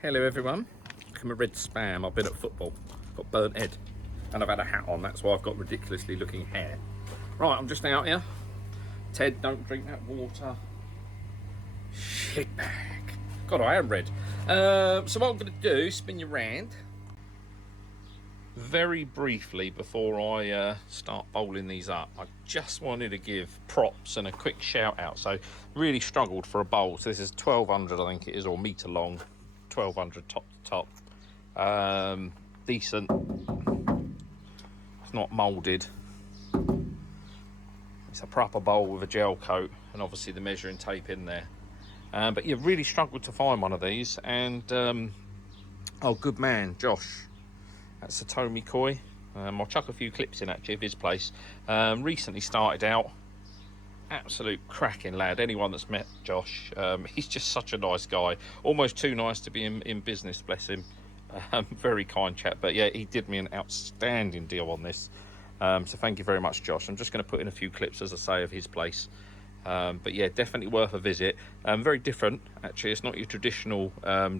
Hello everyone, I'm a red spam. I've been at football, got burnt head, and I've had a hat on. That's why I've got ridiculously looking hair. Right, I'm just out here. Ted, don't drink that water. Shitbag. God, I am red. So what I'm going to do, spin you round. Very briefly before I start bowling these up, I just wanted to give props and a quick shout out. So really struggled for a bowl. So this is 1200, I think it is, or metre long. 1200 top to top. Decent. It's not moulded. It's a proper bowl with a gel coat and obviously the measuring tape in there. But yeah, really struggled to find one of these. And oh, good man, Josh at Sackey Koi. I'll chuck a few clips in actually of his place. Recently started out. Absolute cracking lad. Anyone that's met Josh, he's just such a nice guy, almost too nice to be in business, bless him. Very kind chap. But yeah, he did me an outstanding deal on this, so thank you very much, Josh. I'm just going to put in a few clips, as I say, of his place. But yeah, definitely worth a visit. Very different actually. It's not your traditional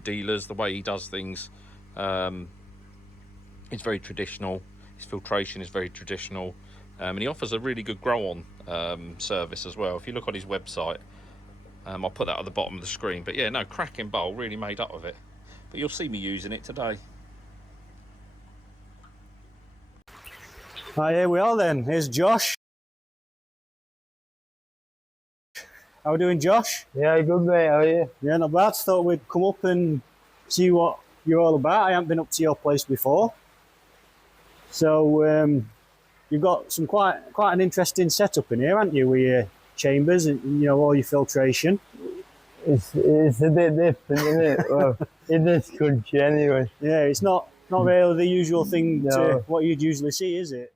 dealers. The way he does things, it's very traditional. His filtration is very traditional. And he offers a really good grow-on service as well. If you look on his website, I'll put that at the bottom of the screen. But yeah, no, cracking bowl, really made up of it. But you'll see me using it today. Right, here we are then. Here's Josh. How are we doing, Josh? Yeah, good mate, how are you? Yeah, not bad. Thought we'd come up and see what you're all about. I haven't been up to your place before. So, you've got some quite an interesting setup in here, haven't you, with your chambers and, you know, all your filtration. It's a bit different, isn't it? Well, in this country anyway. Yeah, it's not really the usual thing No. to what you'd usually see, is it?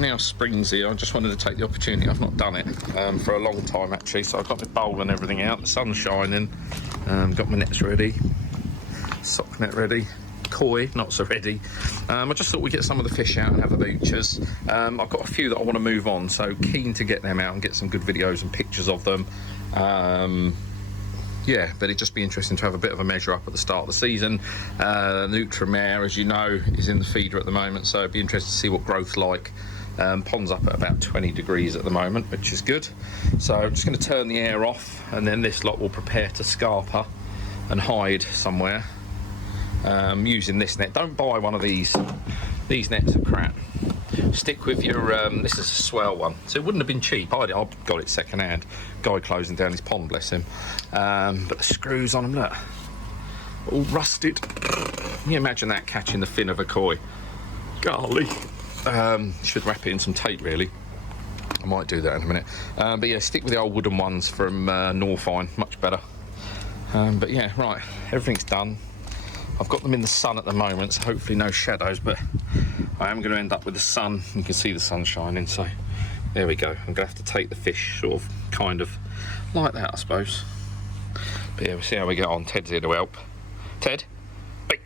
Now spring's here, I just wanted to take the opportunity. I've not done it for a long time actually, so I've got my bowl and everything out, the sun's shining, got my nets ready, sock net ready, koi not so ready. I just thought we'd get some of the fish out and have a butchers. I've got a few that I want to move on, so keen to get them out and get some good videos and pictures of them. Yeah, but it'd just be interesting to have a bit of a measure up at the start of the season. Nutrimare, as you know, is in the feeder at the moment, so it'd be interesting to see what growth's like. Pond's up at about 20 degrees at the moment, which is good. So I'm just going to turn the air off, and then this lot will prepare to scarper and hide somewhere using this net. Don't buy one of these. These nets are crap. Stick with your, this is a swell one. So it wouldn't have been cheap. I got it second hand. Guy closing down his pond, bless him. But the screws on them, look, all rusted. Can you imagine that catching the fin of a koi? Golly. Should wrap it in some tape really. I might do that in a minute. But yeah, stick with the old wooden ones from Norfine, much better. But yeah, right, everything's done. I've got them in the sun at the moment, so hopefully no shadows, but I am going to end up with the sun. You can see the sun shining, so There we go. I'm gonna have to take the fish sort of kind of like that, I suppose. But yeah, we'll see how we get on. Ted's here to help. Ted, hey.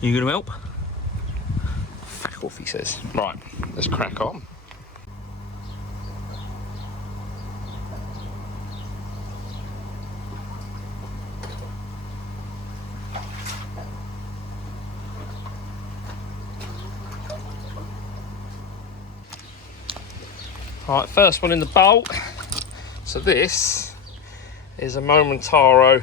You gonna help? Fuck off, he says. Right, let's crack on. Right, first one in the bowl. So this is a Momotaro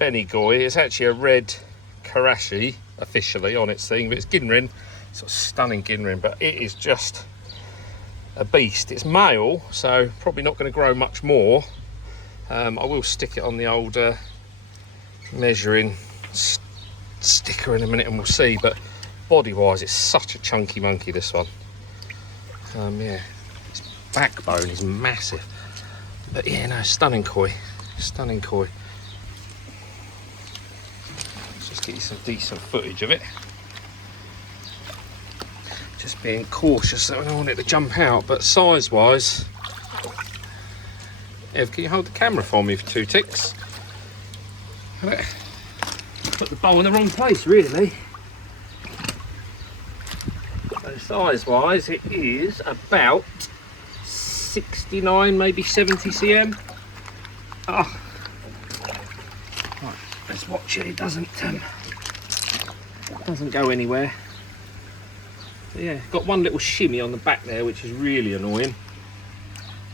Benigoi. It's actually a red Karashi officially on its thing, but it's Ginrin, sort of stunning Ginrin, but it is just a beast. It's male, so probably not going to grow much more. I will stick it on the old measuring sticker in a minute and we'll see, but body wise it's such a chunky monkey, this one. Yeah, its backbone is massive, but yeah, no, stunning koi, stunning koi. Let's just get you some decent footage of it. Just being cautious that I don't want it to jump out, but size wise, Ev, can you hold the camera for me for 2 ticks? Put the bowl in the wrong place, really. Size wise it is about 69, maybe 70 cm. Oh. Right, let's watch it. It doesn't go anywhere. So yeah, got one little shimmy on the back there, which is really annoying.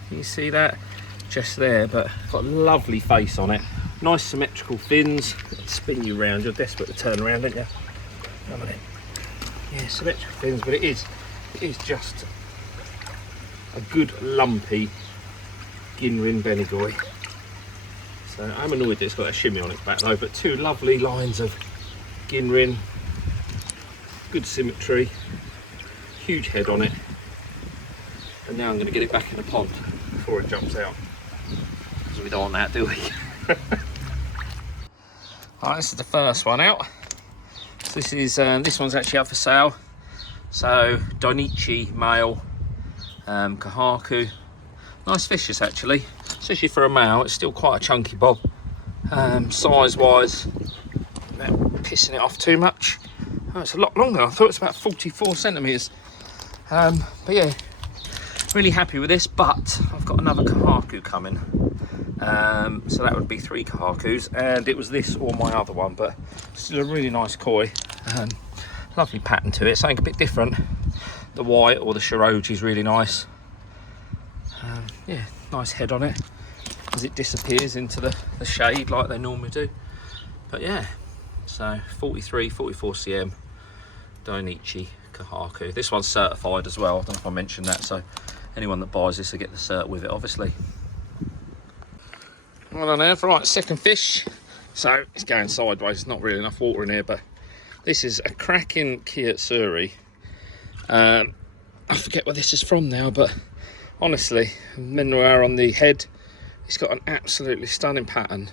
Can you see that? Just there, but got a lovely face on it. Nice symmetrical fins. Spin you round. You're desperate to turn around, aren't you? Come on in. Yeah, symmetrical fins, but it is just a good lumpy Ginrin Benigoi. So I'm annoyed that it's got a shimmy on its back though, but 2 lovely lines of Ginrin, good symmetry, huge head on it. And now I'm going to get it back in the pond before it jumps out, because we don't want that, do we? Alright, this is the first one out. So this one's actually up for sale. So Dainichi male, Kahaku. Nice fish this actually, especially for a male. It's still quite a chunky bob. Size wise, not pissing it off too much. Oh, it's a lot longer. I thought it's about 44 centimeters. But yeah, really happy with this. But I've got another Kahaku coming. So that would be 3 Kahakus, and it was this or my other one, but still a really nice koi. Lovely pattern to it, something a bit different. The white or the Shiroji is really nice. Yeah, nice head on it as it disappears into the shade like they normally do. But yeah, so 43, 44 cm Dainichi Kahaku. This one's certified as well. I don't know if I mentioned that, so anyone that buys this will get the cert with it, obviously. Well on there, right, second fish. So it's going sideways, not really enough water in here, but this is a cracking Kitsuri. I forget where this is from now, but honestly, mineral on the head, it's got an absolutely stunning pattern.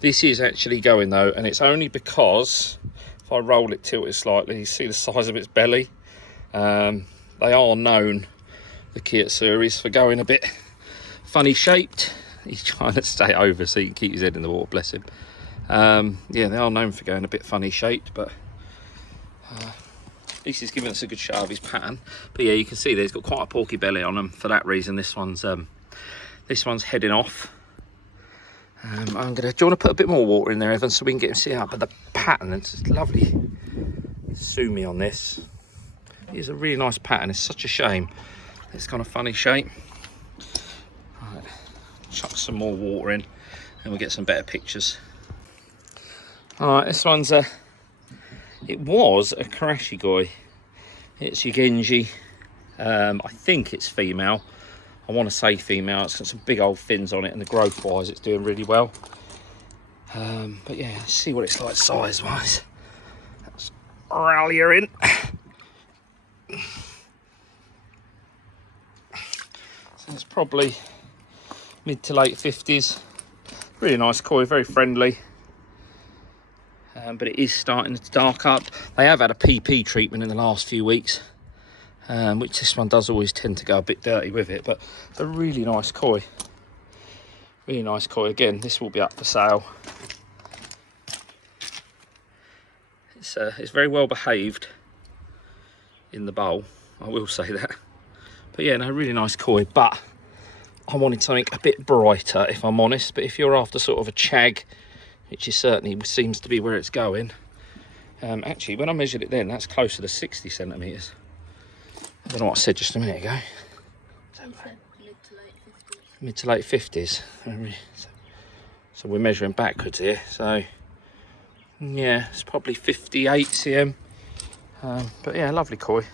This is actually going though, and it's only because if I roll it, tilt it slightly, you see the size of its belly. They are known, the Kitsuris, for going a bit funny shaped. He's trying to stay over so he can keep his head in the water, bless him. Yeah, they are known for going a bit funny shaped, but at least he's giving us a good show of his pattern. But yeah, you can see there he's got quite a porky belly on him. For that reason, this one's heading off. Do you want to put a bit more water in there, Evan, so we can get him see out? But the pattern, it's just lovely. Sue me on this. It's a really nice pattern. It's such a shame it's kind of funny shape. Right, chuck some more water in, and we'll get some better pictures. All right, this one's it was a Karashi Koi. It's your Yenji. I think it's female. I want to say female. It's got some big old fins on it, and the growth wise it's doing really well. But yeah, let's see what it's like size wise. Let's rally her in. So it's probably mid to late 50s. Really nice koi, very friendly. But it is starting to dark up. They have had a PP treatment in the last few weeks. which this one does always tend to go a bit dirty with it, but it's a really nice koi. Really nice koi. Again, this will be up for sale. It's very well behaved in the bowl, I will say that. But yeah, no, really nice koi, but I wanted something a bit brighter, if I'm honest. But if you're after sort of a chag, which is certainly seems to be where it's going, actually, when I measured it then, that's closer to 60 centimetres. I don't know what I said just a minute ago. Mid to late 50s. So we're measuring backwards here. So yeah, it's probably 58 cm. But yeah, lovely koi.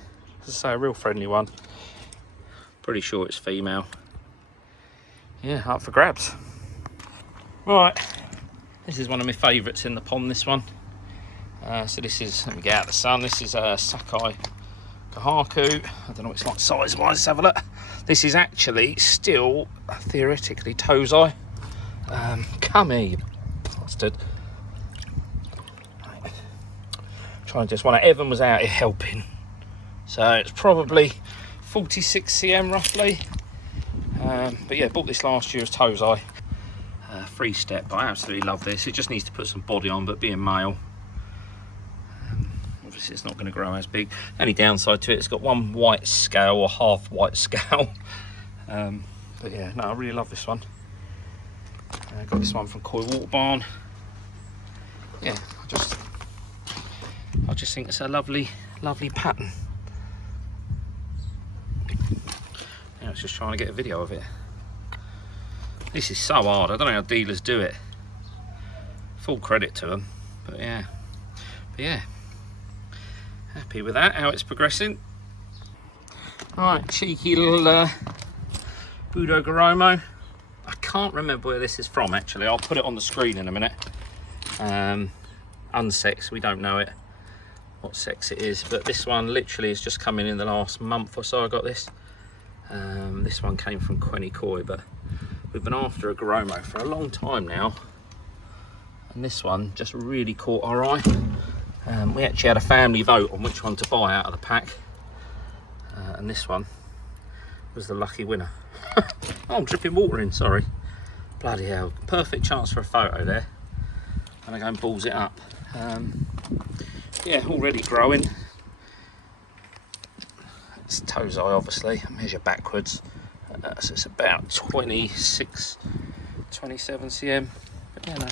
As I say, a real friendly one. Pretty sure it's female. Yeah, up for grabs. Right, this is one of my favourites in the pond, this one. So this is, let me get out the sun, this is Sakai Kahaku. I don't know what it's like size-wise, let's have a look. This is actually still, theoretically, Tozai. Come here, you bastard. Right. Trying to just one. Evan was out here helping. So it's probably 46 cm roughly. But yeah, bought this last year as Tozai. Free step, but I absolutely love this. It just needs to put some body on, but being male, obviously it's not going to grow as big. Only downside to it, it's got one white scale or half white scale. But yeah, no, I really love this one. I got this one from Koi Water Barn. Yeah, I just think it's a lovely pattern. I was just trying to get a video of it. This is so hard. I don't know how dealers do it. Full credit to them. But yeah, happy with that. How it's progressing. All right, cheeky little Budo Gummo. I can't remember where this is from actually. I'll put it on the screen in a minute. Unsexed. We don't know it. What sex it is, but this one literally has just come in the last month or so. I got this. This one came from Sackey Koi, but we've been after a Gummo for a long time now, and this one just really caught our eye. We actually had a family vote on which one to buy out of the pack, and this one was the lucky winner. Oh, I'm dripping water in, sorry. Bloody hell, perfect chance for a photo there, and I go and balls it up. Yeah, already growing. It's Tozai, obviously. I measure backwards, so it's about 26, 27 cm. But yeah, no,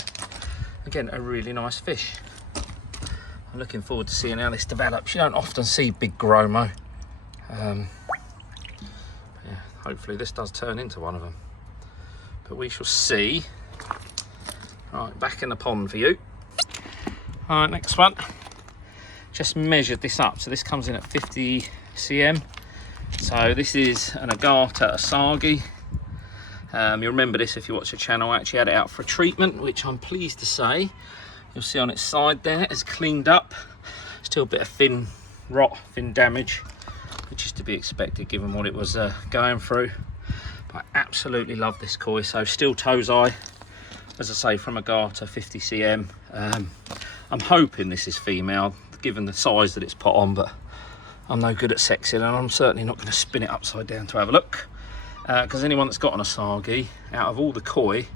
again, a really nice fish. I'm looking forward to seeing how this develops. You don't often see big Gummo. Yeah, hopefully this does turn into one of them. But we shall see. Right, back in the pond for you. All right, next one. Just measured this up, so this comes in at 50 cm. So this is an Agarta Asi. You remember this if you watch the channel. I actually had it out for a treatment, which I'm pleased to say, you'll see on its side there, it's cleaned up. Still a bit of fin rot, fin damage, which is to be expected given what it was going through. But I absolutely love this koi. So still Tozai, as I say, from Agarta, 50 cm. I'm hoping this is female, given the size that it's put on, but I'm no good at sexing, and I'm certainly not going to spin it upside down to have a look, because anyone that's got an Asagi, out of all the koi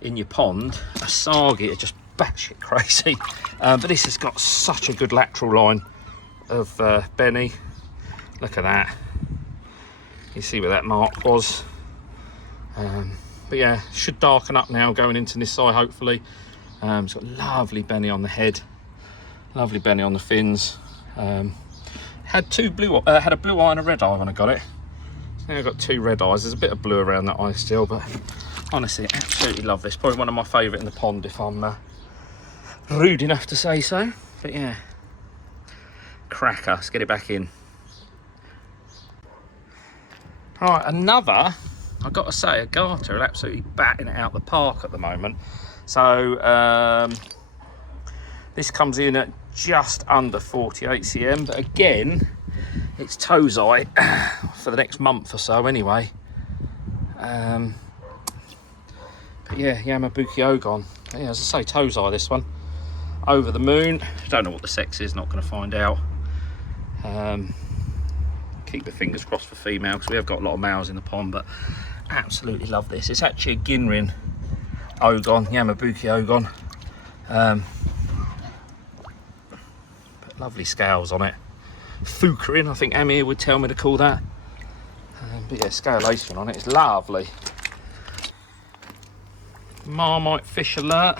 in your pond, Asagi are just batshit crazy. But this has got such a good lateral line of Benny. Look at that. You see where that mark was. But yeah, should darken up now going into this side, hopefully. It's got lovely Benny on the head, lovely Benny on the fins. Had a blue eye and a red eye when I got it. Now I've got two red eyes. There's a bit of blue around that eye still, but honestly, absolutely love this. Probably one of my favourite in the pond, if I'm rude enough to say so. But yeah, cracker. Let's get it back in. All right, another. I've got to say, Agarta are absolutely batting it out the park at the moment. So this comes in at just under 48 cm, but again, it's Tozai for the next month or so anyway. But yeah, Yamabuki Ogon. Yeah, as I say, Tozai, this one. Over the moon. Don't know what the sex is, not going to find out. keep your fingers crossed for female, because we have got a lot of males in the pond. But absolutely love this. It's actually a Ginrin Ogon, Yamabuki Ogon. But lovely scales on it. Fukurin, I think Amir would tell me to call that. But yeah, scalation on it is lovely. Marmite fish alert.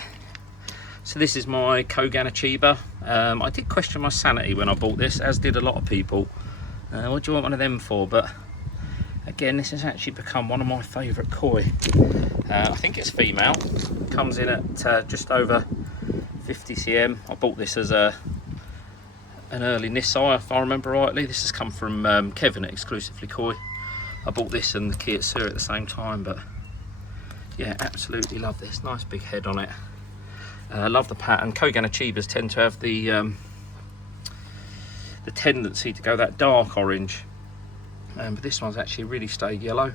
So this is my Kogan Achiba. I did question my sanity when I bought this, as did a lot of people. What do you want one of them for? But again, this has actually become one of my favourite koi. I think it's female. Comes in at just over 50 cm. I bought this as an early Nisai, if I remember rightly. This has come from Kevin at Exclusively Koi. I bought this and the Kitsuri at the same time, but yeah, absolutely love this. Nice big head on it. Love the pattern. Kogan Achibas tend to have the tendency to go that dark orange, but this one's actually really stayed yellow,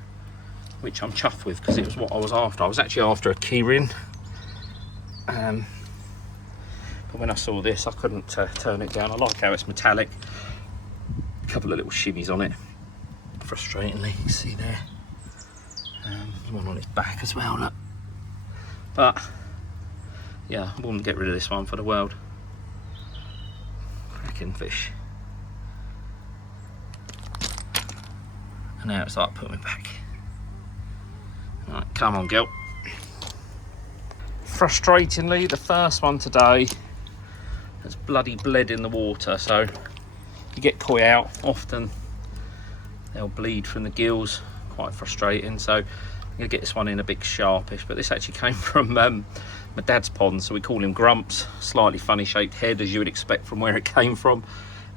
which I'm chuffed with, because it was what I was after. I was actually after a Kirin, but when I saw this, I couldn't turn it down. I like how it's metallic. A couple of little shimmies on it, frustratingly, you can see there. There's one on its back as well, look. But yeah, I wouldn't get rid of this one for the world. Cracking fish. And now it's like putting me back. Right, come on, girl. Frustratingly, the first one today has bloody bled in the water. So you get koi out, often they'll bleed from the gills. Quite frustrating. So I'm gonna get this one in a big sharpish, but this actually came from my dad's pond, so we call him Grumps. Slightly funny shaped head, as you would expect from where it came from.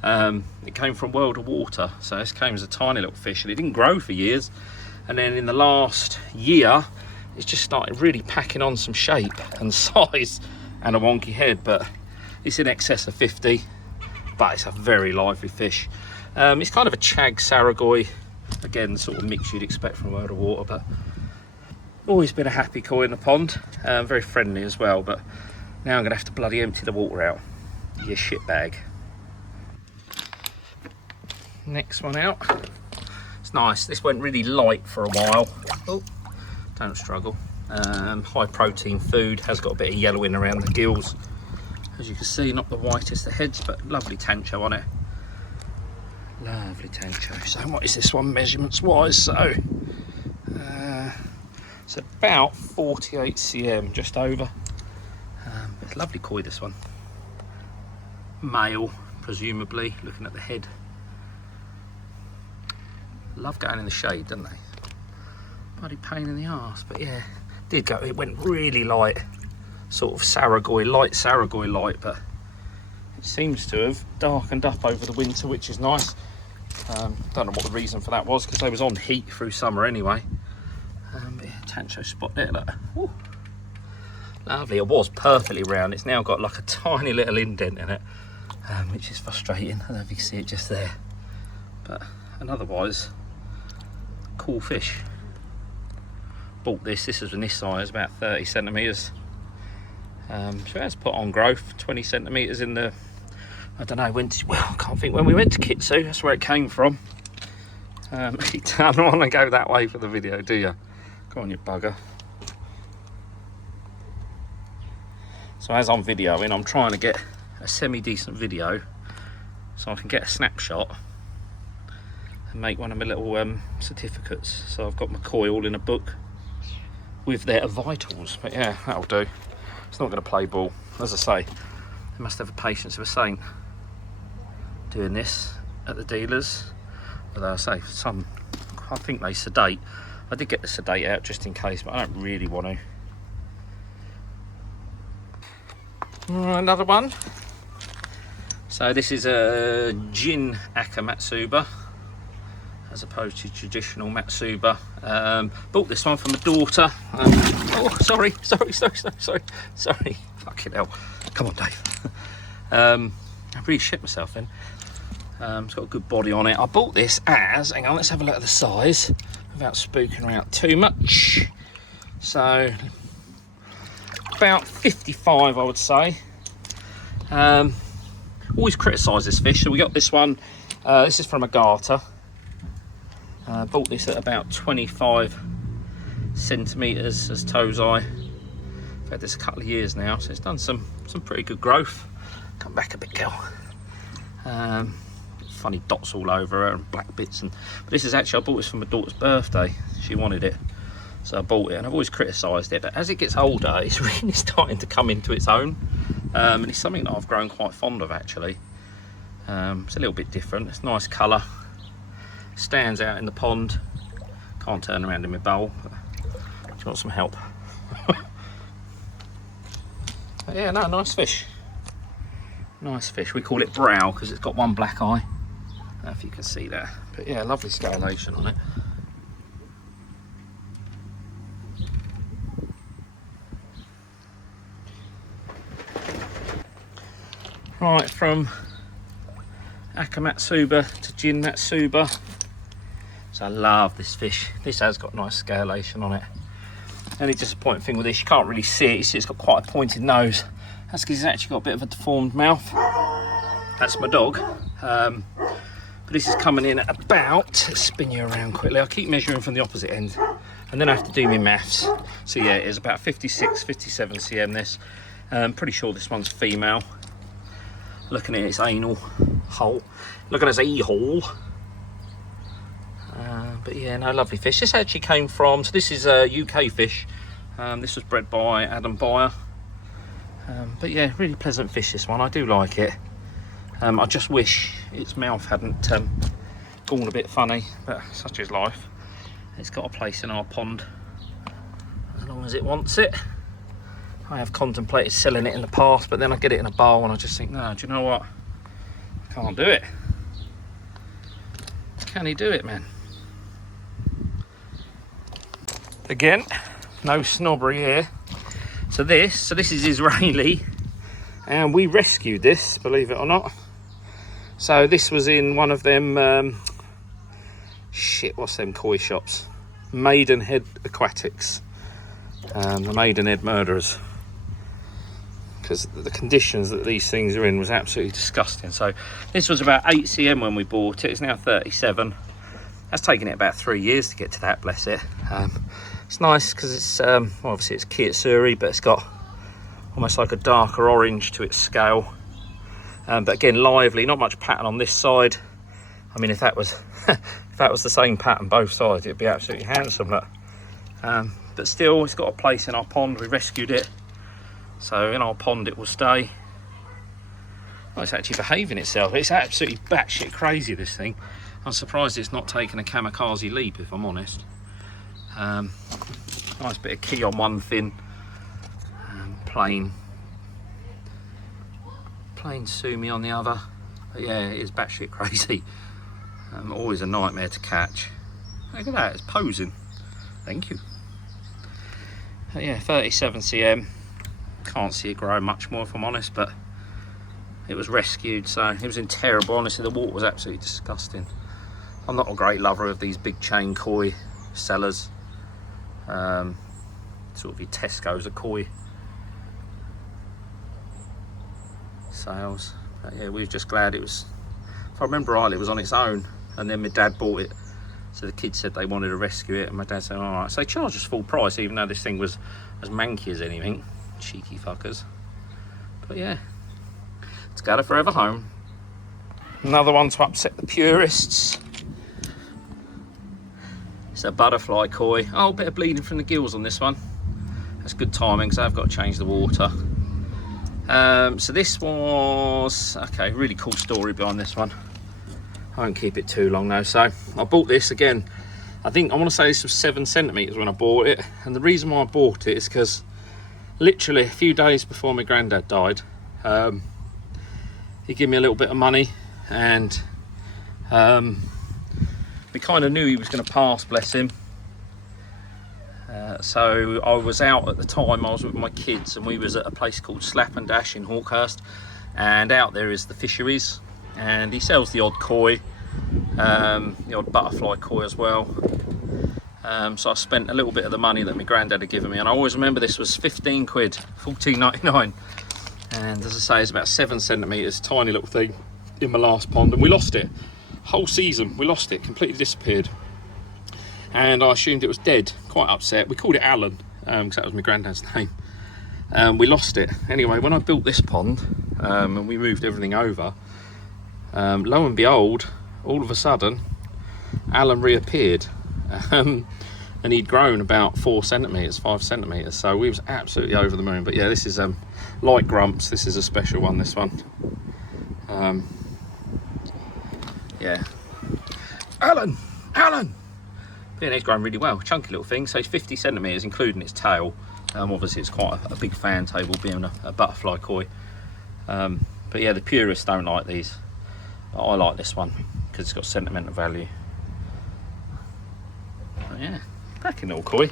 It came from World of Water, so this came as a tiny little fish, and it didn't grow for years. And then in the last year, it's just started really packing on some shape and size and a wonky head. But it's in excess of 50, but it's a very lively fish. It's kind of a Chag Saragoi, again, the sort of mix you'd expect from World of Water, but always been a happy koi in the pond. Very friendly as well, but now I'm gonna have to bloody empty the water out. You shit bag. Next one out. It's nice. This went really light for a while. Oh, don't struggle. High protein food, has got a bit of yellowing around the gills. As you can see, not the whitest of heads, but lovely Tancho on it. Lovely Tancho. So what is this one measurements wise? So it's about 48 cm, just over. It's lovely koi, this one. Male, presumably, looking at the head. Love going in the shade, don't they? Bloody pain in the arse, but yeah, did go. It went really light, sort of Saragoi, light Saragoi light, but it seems to have darkened up over the winter, which is nice. Don't know what the reason for that was, because they was on heat through summer anyway. But yeah, Tancho spot there, look. Ooh. Lovely. It was perfectly round. It's now got like a tiny little indent in it, which is frustrating. I don't know if you can see it just there, but and otherwise, cool fish. Bought this. This is a Nisai, about 30 centimetres. So it has put on growth, 20 centimetres in the. I don't know when. I can't think when we went to Kitsuri. That's where it came from. You don't want to go that way for the video, do you? Go on, you bugger. So as I'm videoing, I'm trying to get a semi-decent video so I can get a snapshot and make one of my little certificates. So I've got my koi all in a book with their vitals. But yeah, that'll do. It's not going to play ball. As I say, they must have the patience of a saint doing this at the dealers. Although I say, some, I think they sedate. I did get the sedate out just in case, but I don't really want to. Another one. So this is a Jinnata Matsuba, as opposed to traditional Matsuba. Bought this one from my daughter. Oh, sorry. Fucking hell. Come on, Dave. I really shit myself then. It's got a good body on it. I bought this as, hang on, let's have a look at the size without spooking around too much. So, about 55, I would say. Always criticise this fish. So we got this one. This is from Agarta. Bought this at about 25 centimetres as toes eye. I've had this a couple of years now, so it's done some pretty good growth. Come back a bit, girl. Funny dots all over her and black bits. But this is actually, I bought this for my daughter's birthday. She wanted it, so I bought it, and I've always criticised it, but as it gets older, it's really starting to come into its own. And it's something that I've grown quite fond of, actually. It's a little bit different. It's nice colour. Stands out in the pond. Can't turn around in my bowl. But do you want some help? Yeah, no, nice fish. Nice fish. We call it brow because it's got one black eye. I don't know if you can see that. But yeah, lovely scalation on it. Right, from Matsuba to Jinnata. So I love this fish. This has got nice scalation on it. The only disappointing thing with this, you can't really see it. You see it's got quite a pointed nose. That's because it's actually got a bit of a deformed mouth. That's my dog. But this is coming in at about, let's spin you around quickly. I'll keep measuring from the opposite end and then I have to do my maths. So yeah, it is about 56, 57 cm this. Pretty sure this one's female. Looking at its anal hole. Look at its e-hole. But yeah, no, lovely fish. This actually came from, so this is a UK fish. This was bred by Adam Beyer. But yeah, really pleasant fish, this one. I do like it. I just wish its mouth hadn't gone a bit funny, but such is life. It's got a place in our pond as long as it wants it. I have contemplated selling it in the past, but then I get it in a bowl and I just think, no, do you know what? I can't do it. Can he do it, man? Again, no snobbery here. So this is Israeli, and we rescued this, believe it or not. So this was in one of them, what's them koi shops? Maidenhead Aquatics, the Maidenhead Murderers. Because the conditions that these things are in was absolutely disgusting. So this was about 8 cm when we bought it. It's now 37. That's taken it about 3 years to get to that, bless it. It's nice because it's well, obviously it's Kitsuri, but it's got almost like a darker orange to its scale. But again, lively, not much pattern on this side. I mean, if that was if that was the same pattern both sides, it'd be absolutely handsome. Look. But still, it's got a place in our pond. We rescued it, so in our pond it will stay. Well, it's actually behaving itself. It's absolutely batshit crazy, this thing. I'm surprised it's not taken a kamikaze leap, if I'm honest. Nice bit of key on one fin, plain sumi on the other. But yeah, it is batshit crazy. Always a nightmare to catch. Look at that, it's posing. Thank you. But yeah, 37 cm. Can't see it grow much more, if I'm honest, but it was rescued, so it was in terrible. Honestly, the water was absolutely disgusting. I'm not a great lover of these big chain koi sellers. Sort of your Tesco's of koi sales. But yeah, we were just glad it was, if I remember rightly, it was on its own, and then my dad bought it. So the kids said they wanted to rescue it, and my dad said, all right. So they charged us full price, even though this thing was as manky as anything. Cheeky fuckers. But yeah, it's got a forever home. Another one to upset the purists. It's a butterfly koi. Oh, a bit of bleeding from the gills on this one. That's good timing because I've got to change the water. So this was, okay, really cool story behind this one. I won't keep it too long though. So I bought this again. I think I want to say this was 7 centimeters when I bought it. And the reason why I bought it is because literally a few days before my granddad died, he gave me a little bit of money, and we kind of knew he was going to pass, bless him. So I was out at the time, I was with my kids, and we was at a place called Slap and Dash in Hawkhurst, and out there is the fisheries, and he sells the odd koi, the odd butterfly koi as well. So I spent a little bit of the money that my granddad had given me, and I always remember this was 15 quid, 14.99, and as I say, it's about 7 centimeters, tiny little thing in my last pond, and we lost it. Whole season we lost it, completely disappeared. and I assumed it was dead. Quite upset. We called it Alan because that was my granddad's name. We lost it. Anyway, when I built this pond and we moved everything over, lo and behold, all of a sudden Alan reappeared. And he'd grown about 4 centimetres, 5 centimetres, so we was absolutely over the moon. But yeah, this is like Grumps, this is a special one, this one. Yeah, Alan! But yeah, he's grown really well, chunky little thing. So he's 50 centimetres including its tail. Obviously it's quite a big fan table being a butterfly koi. But yeah, the purists don't like these, but I like this one because it's got sentimental value. But yeah, cracking little koi.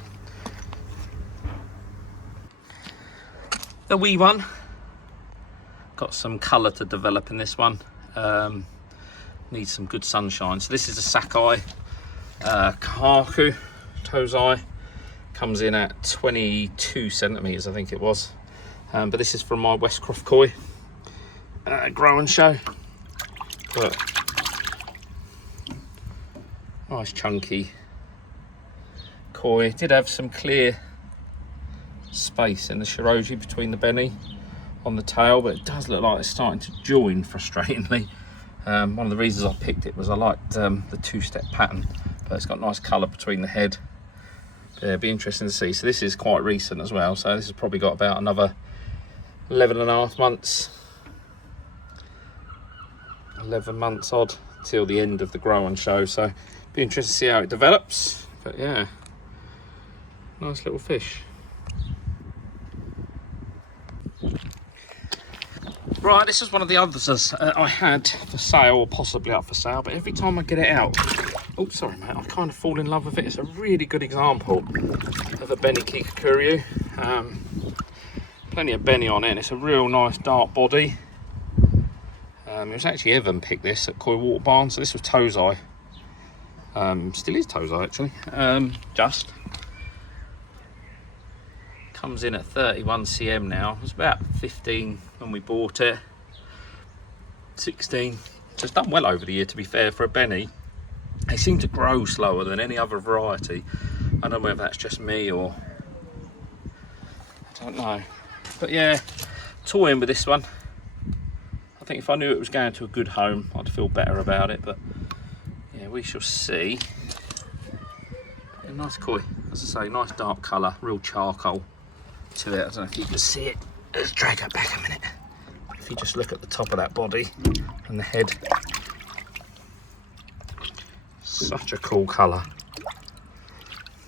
The wee one got some colour to develop in this one. Needs some good sunshine. So this is a Sakai Kahaku Tozai. Comes in at 22 centimetres, I think it was. But this is from my Westcroft koi grow and show. But nice chunky koi. Did have some clear space in the shiroji between the benny on the tail, but it does look like it's starting to join, frustratingly. One of the reasons I picked it was I liked the 2-step pattern, but it's got nice colour between the head. Yeah, it'd be interesting to see. So this is quite recent as well, so this has probably got about another 11.5 months, 11 months odd till the end of the grow and show, so be interested to see how it develops. But yeah, nice little fish. Right, this is one of the others I had for sale, or possibly up for sale, but every time I get it out, oh sorry mate, I kind of fall in love with it. It's a really good example of a Benny Kikakuryu. Plenty of Benny on it, and it's a real nice dark body. It was actually Evan picked this at Koi Water Barn, so this was Tozai. Still is Tozai actually. Just comes in at 31 cm now. It was about 15 when we bought it, 16. So it's done well over the year, to be fair, for a Benny. They seem to grow slower than any other variety. I don't know whether that's just me or I don't know. But yeah, toying with this one. I think if I knew it was going to a good home, I'd feel better about it. But yeah, we shall see. A nice koi, as I say, nice dark colour, real charcoal to it. I don't know if you can see it. Let's drag it back a minute. If you just look at the top of that body and the head, such a cool colour.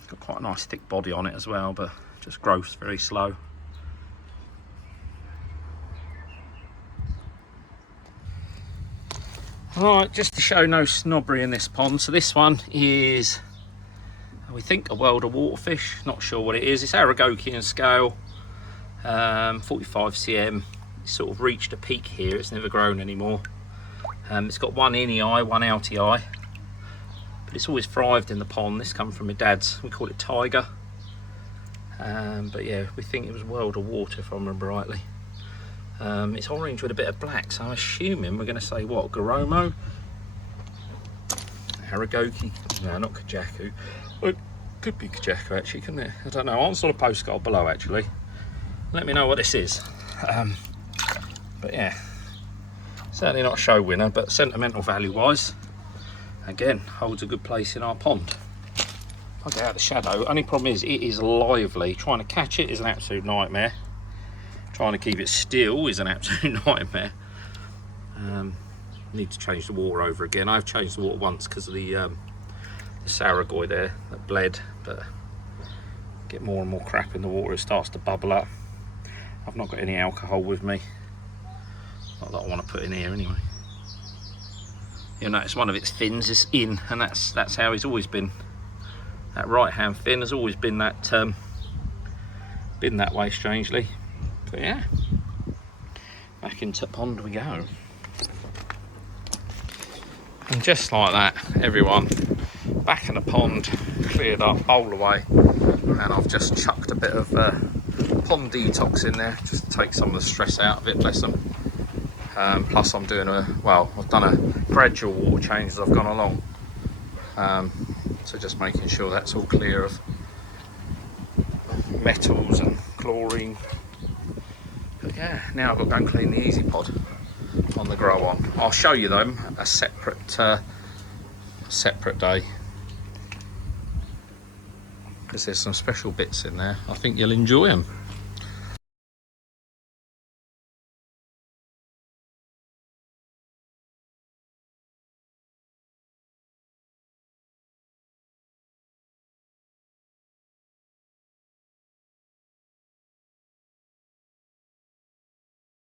Got quite a nice thick body on it as well, but just grows very slow. Alright, just to show no snobbery in this pond. So this one is, we think, a world of water fish. Not sure what it is. It's Aragoki in scale, 45 cm. It's sort of reached a peak here. It's never grown anymore. It's got one innie eye, one outie eye, but it's always thrived in the pond. This comes from my dad's. We call it Tiger. But yeah, we think it was world of water if I remember rightly. It's orange with a bit of black, so I'm assuming we're going to say what, Goromo? Aragoki? No, not Kajaku. Well, it could be Kajaku actually, couldn't it? I don't know. Answer on the postcard below actually. Let me know what this is. But yeah, certainly not a show winner, but sentimental value wise, again, holds a good place in our pond. If I get out of the shadow, only problem is it is lively. Trying to catch it is an absolute nightmare. Trying to keep it still is an absolute nightmare. Need to change the water over again. I've changed the water once because of the Saragoi there that bled, but get more and more crap in the water, it starts to bubble up. I've not got any alcohol with me, not that I want to put in here anyway. You'll notice one of its fins is in, and that's how he's always been. That right hand fin has always been that way, strangely. But yeah, back into pond we go. And just like that, everyone, back in the pond, cleared up, bowl away, and I've just chucked a bit of pond detox in there, just to take some of the stress out of it, bless them. Plus I'm doing I've done a gradual water change as I've gone along. So just making sure that's all clear of metals and chlorine. But yeah, now I've got to go and clean the Easy Pod on the grow on. I'll show you them a separate day, because there's some special bits in there. I think you'll enjoy them.